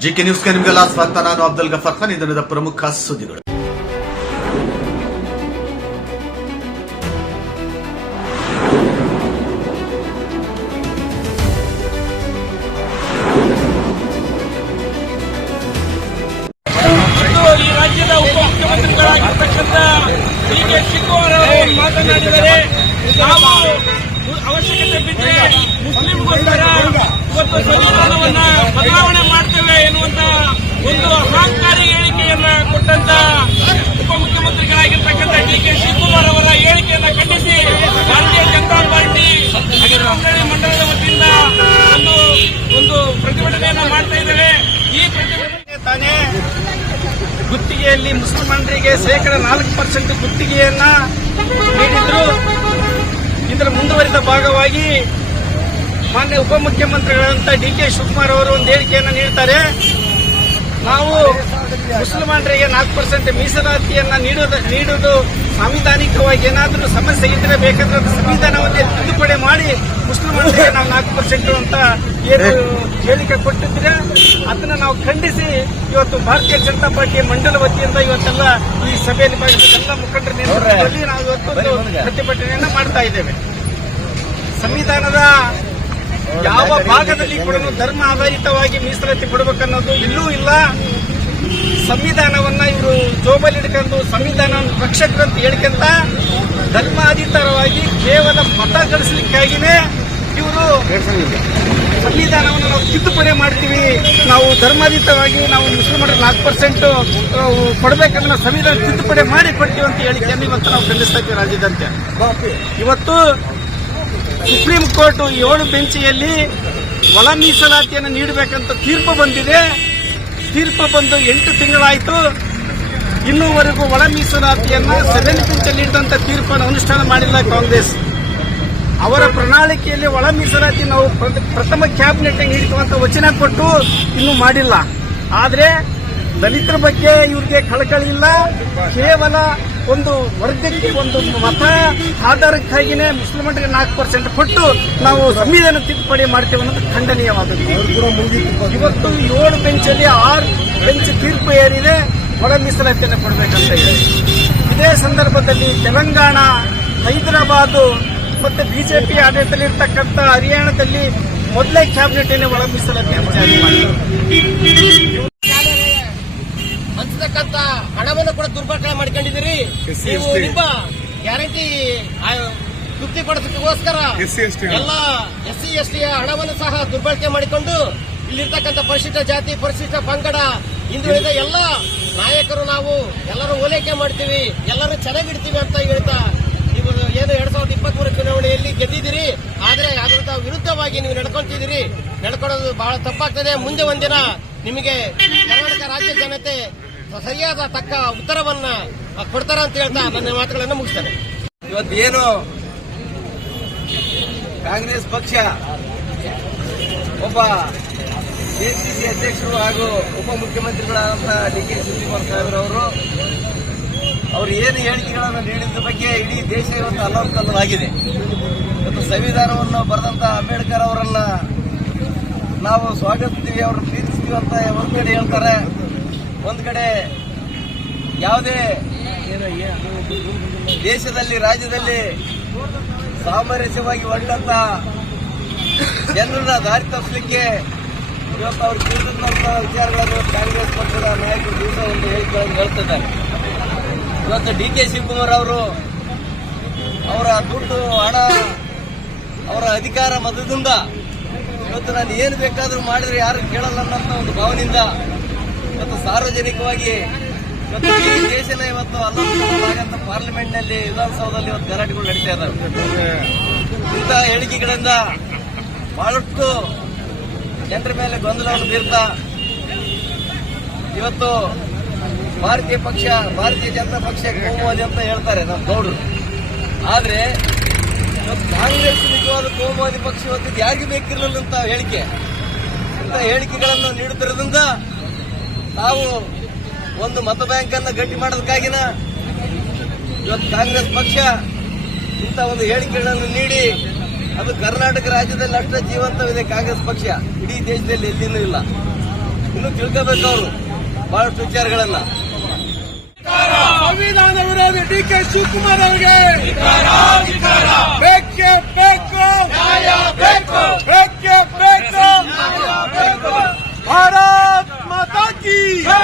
GK ನ್ಯೂಸ್ಗೆ ನಿಮಗೆಲ್ಲ ಸ್ವಾಗತ. ನಾನು ಅಬ್ದುಲ್ ಗಫರ್ ಖಾನ್. ಈ ಪ್ರಮುಖ ಸುದ್ದಿಗಳು. ಮಾತನಾಡಿದರೆ ನಾವು ಅವಶ್ಯಕತೆ ಬಿದ್ದರೆ ಸಂವಿಧಾನವನ್ನ ಬದಲಾವಣೆ ಮಾಡ್ತೇವೆ ಎನ್ನುವಂತ ಒಂದು ಅಹಂಕಾರಿ ಹೇಳಿಕೆಯನ್ನ ಕೊಟ್ಟಂತ ಉಪಮುಖ್ಯಮಂತ್ರಿಗಳಾಗಿರ್ತಕ್ಕಂಥ ಡಿ ಕೆ ಶಿವಕುಮಾರ್ ಅವರ ಹೇಳಿಕೆಯನ್ನ ಖಂಡಿಸಿ ಭಾರತೀಯ ಜನತಾ ಪಾರ್ಟಿ ಮಂಡಳದ ವತಿಯಿಂದ ಒಂದು ಒಂದು ಪ್ರತಿಭಟನೆಯನ್ನ ಮಾಡ್ತಾ ಇದ್ದೇವೆ. ಈ ಪ್ರತಿಭಟನೆ ತಾನೇ ಗುತ್ತಿಗೆಯಲ್ಲಿ ಮುಸಲ್ಮಾನರಿಗೆ ಶೇಕಡ ನಾಲ್ಕು ಪರ್ಸೆಂಟ್ ಗುತ್ತಿಗೆಯನ್ನ ನೀಡಿದ್ರು. ಇದರ ಮುಂದುವರಿದ ಭಾಗವಾಗಿ ಮಾನ್ಯ ಉಪಮುಖ್ಯಮಂತ್ರಿಗಳಂತ ಡಿ ಕೆ ಶಿವಕುಮಾರ್ ಅವರು ಒಂದು ಹೇಳಿಕೆಯನ್ನು ನೀಡ್ತಾರೆ. ನಾವು ಮುಸಲ್ಮಾನರಿಗೆ ನಾಲ್ಕು ಪರ್ಸೆಂಟ್ ಮೀಸಲಾತಿಯನ್ನು ನೀಡೋದು, ನೀಡುವುದು ಸಾಂವಿಧಾನಿಕವಾಗಿ ಏನಾದರೂ ಸಮಸ್ಯೆ ಇದ್ರೆ ಬೇಕಂದ್ರೆ ಅದು ಸಂವಿಧಾನವನ್ನೇ ತಿದ್ದುಪಡಿ ಮಾಡಿ ಮುಸ್ಲಿಮರಿಗೆ ನಾವು ನಾಲ್ಕು ಪರ್ಸೆಂಟ್ ಅಂತ ಏನು ಹೇಳಿಕೆ ಕೊಟ್ಟಿದ್ರೆ ಅದನ್ನ ನಾವು ಖಂಡಿಸಿ ಇವತ್ತು ಭಾರತೀಯ ಜನತಾ ಪಾರ್ಟಿಯ ಮಂಡಲ ವತಿಯಿಂದ ಇವತ್ತೆಲ್ಲ ಈ ಸಭೆಯಲ್ಲಿ ಎಲ್ಲ ಮುಖಂಡರ ನಾವು ಇವತ್ತು ಪ್ರತಿಭಟನೆಯನ್ನ ಮಾಡ್ತಾ ಇದ್ದೇವೆ. ಸಂವಿಧಾನದ ಯಾವ ಭಾಗದಲ್ಲಿ ಕೂಡ ಧರ್ಮ ಆಧಾರಿತವಾಗಿ ಮೀಸಲಾತಿ ಕೊಡಬೇಕನ್ನೋದು ಇಲ್ಲೂ ಇಲ್ಲ. ಸಂವಿಧಾನವನ್ನ ಇವರು ಜೋಬಲ್ಲಿ ಹಿಡ್ಕೊಂಡು ಸಂವಿಧಾನ ರಕ್ಷಕರಂತ ಹೇಳ್ಕೊಂತ ಧರ್ಮಾಧಿಕಾರವಾಗಿ ಕೇವಲ ಮತ ಗಳಿಸಲಿಕ್ಕಾಗಿನೇ ಇವರು ಸಂವಿಧಾನವನ್ನು ನಾವು ತಿದ್ದುಪಡಿ ಮಾಡ್ತೀವಿ. ನಾವು ಧರ್ಮಾಧಿತವಾಗಿ ನಾವು ಮುಸ್ಲಿಮರಿಗೆ ನಾಲ್ಕು ಪರ್ಸೆಂಟ್ ಕೊಡಬೇಕಂದ್ರೆ ನಾವು ಸಂವಿಧಾನ ತಿದ್ದುಪಡಿ ಮಾಡಿ ಕೊಡ್ತೀವಿ ಅಂತ ಹೇಳಿಕೆಯನ್ನು ಇವತ್ತು ನಾವು ಖಂಡಿಸ್ತಾ ಇದ್ದೀವಿ ರಾಜ್ಯದಂತೆ. ಇವತ್ತು ಸುಪ್ರೀಂ ಕೋರ್ಟ್ ಏಳು ಬೆಂಚಿಯಲ್ಲಿ ಒಳ ಮೀಸಲಾತಿಯನ್ನು ನೀಡಬೇಕಂತ ತೀರ್ಪು ಬಂದಿದೆ. ತೀರ್ಪು ಬಂದು ಎಂಟು ತಿಂಗಳಾಯಿತು. ಇನ್ನೂವರೆಗೂ ಒಳ ಮೀಸಲಾತಿಯನ್ನು ಸೆವೆನ್ ಬೆಂಚಲ್ಲಿ ಇಟ್ಟಂತ ತೀರ್ಪನ್ನು ಅನುಷ್ಠಾನ ಮಾಡಿಲ್ಲ ಕಾಂಗ್ರೆಸ್. ಅವರ ಪ್ರಣಾಳಿಕೆಯಲ್ಲಿ ಒಳ ಮೀಸಲಾತಿ ನಾವು ಪ್ರ- ಪ್ರಥಮ ಕ್ಯಾಬಿನೆಟ್ ನೀಡುವಂತ ವಚನ ಕೊಟ್ಟು ಇನ್ನೂ ಮಾಡಿಲ್ಲ. ಆದ್ರೆ ದಲಿತರ ಬಗ್ಗೆ ಇವ್ರಿಗೆ ಕಳಕಳಿ ಇಲ್ಲ. ಕೇವಲ ಒಂದು ವರ್ಗಕ್ಕೆ ಒಂದು ಮತ ಆಧಾರಕ್ಕಾಗಿನೇ ಮುಸ್ಲಿಮರಿಗೆ ನಾಲ್ಕು ಪರ್ಸೆಂಟ್ ಕೊಟ್ಟು ನಾವು ಸಂವಿಧಾನ ತಿದ್ದುಪಡಿ ಮಾಡ್ತೇವೆ ಅನ್ನೋದು ಖಂಡನೀಯವಾದದ್ದು. ಇವತ್ತು ಏಳು ಬೆಂಚಲ್ಲಿ ಆರು ಬೆಂಚ್ ತೀರ್ಪು ಏರಿದೆ. ಒಳ ಮೀಸಲಾತಿಯನ್ನು ಕೊಡಬೇಕಂತ ಇದೆ. ಇದೇ ಸಂದರ್ಭದಲ್ಲಿ ತೆಲಂಗಾಣ, ಹೈದರಾಬಾದ್ ಮತ್ತೆ ಬಿಜೆಪಿ ಆಡಳಿತದಲ್ಲಿ ಇರ್ತಕ್ಕಂಥ ಹರಿಯಾಣದಲ್ಲಿ ಮೊದಲೇ ಕ್ಯಾಬಿನೆಟ್ ಒಳ ಮೀಸಲಾತಿಯನ್ನು ಜಾರಿ ಹಂಚತಕ್ಕಂತ ಹಣವನ್ನು ಕೂಡ ದುರ್ಬಳಕೆ ಮಾಡ್ಕೊಂಡಿದ್ದೀರಿ. ನೀವು ನಿಮ್ಮ ಗ್ಯಾರಂಟಿ ತೃಪ್ತಿಪಡಿಸೋದಕ್ಕೋಸ್ಕರ ಎಲ್ಲ ಎಸ್ ಸಿ ಎಸ್ ಟಿಯ ಹಣವನ್ನು ಸಹ ದುರ್ಬಳಕೆ ಮಾಡಿಕೊಂಡು ಇಲ್ಲಿರ್ತಕ್ಕಂಥ ಪರಿಶಿಷ್ಟ ಜಾತಿ ಪರಿಶಿಷ್ಟ ಪಂಗಡ ಹಿಂದುಳಿದ ಎಲ್ಲ ನಾಯಕರು ನಾವು ಎಲ್ಲರೂ ಓಲೈಕೆ ಮಾಡ್ತೀವಿ ಎಲ್ಲರೂ ಚೆನ್ನಾಗಿಡ್ತೀವಿ ಅಂತ ಹೇಳ್ತಾ ನೀವು ಏನು ಎರಡ್ ಸಾವಿರದ ಇಪ್ಪತ್ತ್ ಮೂರು ಚುನಾವಣೆಯಲ್ಲಿ ಗೆದ್ದಿದ್ದೀರಿ. ಆದ್ರೆ ಅದರ ವಿರುದ್ಧವಾಗಿ ನೀವು ನಡ್ಕೊಳ್ತಿದ್ದೀರಿ. ನಡ್ಕೊಳ್ಳೋದು ಬಹಳ ತಪ್ಪಾಗ್ತದೆ. ಮುಂದೆ ಒಂದಿನ ನಿಮಗೆ ಕರ್ನಾಟಕ ರಾಜ್ಯ ಜನತೆ ಸರಿಯಾದ ತಕ್ಕ ಉತ್ತರವನ್ನ ಕೊಡ್ತಾರ ಅಂತ ಹೇಳ್ತಾ ನನ್ನ ಮಾತುಗಳನ್ನು ಮುಗಿಸ್ತೇನೆ. ಇವತ್ತೇನು ಕಾಂಗ್ರೆಸ್ ಪಕ್ಷ ಒಬ್ಬ ಕೆಸಿಸಿ ಅಧ್ಯಕ್ಷರು ಹಾಗೂ ಉಪಮುಖ್ಯಮಂತ್ರಿಗಳಾದಂಥ ಡಿ ಕೆ ಶಿವಕುಮಾರ್ ಸಾಹೇಬ್ರವರು ಅವರು ಏನು ಹೇಳಿಕೆಗಳನ್ನು ನೀಡಿದ ಬಗ್ಗೆ ಇಡೀ ದೇಶ ಇವತ್ತು ಅಲ್ಲೋಕಲ್ಲವಾಗಿದೆ ಇವತ್ತು ಸಂವಿಧಾನವನ್ನು ಬರೆದಂತ ಅಂಬೇಡ್ಕರ್ ಅವರನ್ನ ನಾವು ಸ್ವಾಗತಿಸ್ತೀವಿ, ಅವರನ್ನು ಪ್ರೀತಿಸ್ತೀವಿ ಅಂತ ಒಂದು ಕಡೆ ಹೇಳ್ತಾರೆ. ಒಂದ್ ಕಡೆ ಯಾವುದೇ ದೇಶದಲ್ಲಿ, ರಾಜ್ಯದಲ್ಲಿ ಸಾಮರಸ್ಯವಾಗಿ ಹೊರಟಂತ ಜನರನ್ನ ದಾರಿ ತಪ್ಪಿಸಲಿಕ್ಕೆ ಇವತ್ತು ಅವ್ರು ತಿಳಿದಂತಹ ವಿಚಾರಗಳನ್ನು ಕಾಂಗ್ರೆಸ್ ಪಕ್ಷದ ನಾಯಕರು ದಿವಸ ಒಂದು ಹೇಳಿಕೆಗಳನ್ನು ಹೇಳ್ತಿದ್ದಾರೆ. ಇವತ್ತು ಡಿ ಕೆ ಶಿವಕುಮಾರ್ ಅವರು ಅವರ ದುಡ್ಡು, ಹಣ, ಅವರ ಅಧಿಕಾರ ಮತದಿಂದ ಇವತ್ತು ನಾನು ಏನು ಬೇಕಾದರೂ ಮಾಡಿದ್ರೆ ಯಾರು ಕೇಳಲ್ಲ ಅನ್ನೋ ಒಂದು ಭಾವನೆಯಿಂದ ಇವತ್ತು ಸಾರ್ವಜನಿಕವಾಗಿ ಇವತ್ತು ದೇಶನ ಇವತ್ತು ಅಲ್ಲಂತ ಪಾರ್ಲಿಮೆಂಟ್ನಲ್ಲಿ ವಿಧಾನಸೌಧದಲ್ಲಿ ಇವತ್ತು ಗಲಾಟೆಗಳು ನಡೀತಾ ಇದ್ದಾವೆ. ಇಂಥ ಹೇಳಿಕೆಗಳಿಂದ ಬಹಳಷ್ಟು ಜನರ ಮೇಲೆ ಗೊಂದಲವನ್ನು ಬೀರ್ತಾ ಇವತ್ತು ಭಾರತೀಯ ಪಕ್ಷ, ಭಾರತೀಯ ಜನತಾ ಪಕ್ಷ ಕೋಮುವಾದಿ ಅಂತ ಹೇಳ್ತಾರೆ ನಮ್ಮ ಗೌಡರು. ಆದ್ರೆ ಕಾಂಗ್ರೆಸ್ ನಿಜವಾದ ಕೋಮುವಾದಿ ಪಕ್ಷ ಇವತ್ತು ಯಾರಿಗೆ ಬೇಕಿರಲಿಲ್ಲ ಅಂತ ಹೇಳಿಕೆ. ಇಂಥ ಹೇಳಿಕೆಗಳನ್ನು ನೀಡುತ್ತಿರೋದ್ರಿಂದ ತಾವು ಒಂದು ಮತ ಬ್ಯಾಂಕ್ ಅನ್ನು ಗಟ್ಟಿ ಮಾಡೋದಕ್ಕಾಗಿನ ಇವತ್ತು ಕಾಂಗ್ರೆಸ್ ಪಕ್ಷ ಇಂಥ ಒಂದು ಹೇಳಿಕೆಗಳನ್ನು ನೀಡಿ ಅದು ಕರ್ನಾಟಕ ರಾಜ್ಯದಲ್ಲಿ ಅಷ್ಟ ಜೀವಂತವಿದೆ ಕಾಂಗ್ರೆಸ್ ಪಕ್ಷ. ಇಡೀ ದೇಶದಲ್ಲಿ ಎಲ್ಲಿನೂ ಇಲ್ಲ. ಇನ್ನು ತಿಳ್ಕೋಬೇಕು ಅವರು. ಬಹಳಷ್ಟು ವಿಚಾರಗಳನ್ನ. ಸಂವಿಧಾನ ವಿರೋಧಿ ಡಿ ಕೆ ಶಿವಕುಮಾರ್ ಅವರಿಗೆ. ಬೇಕು ಬೇಕು. ಬೇಕು. Hey!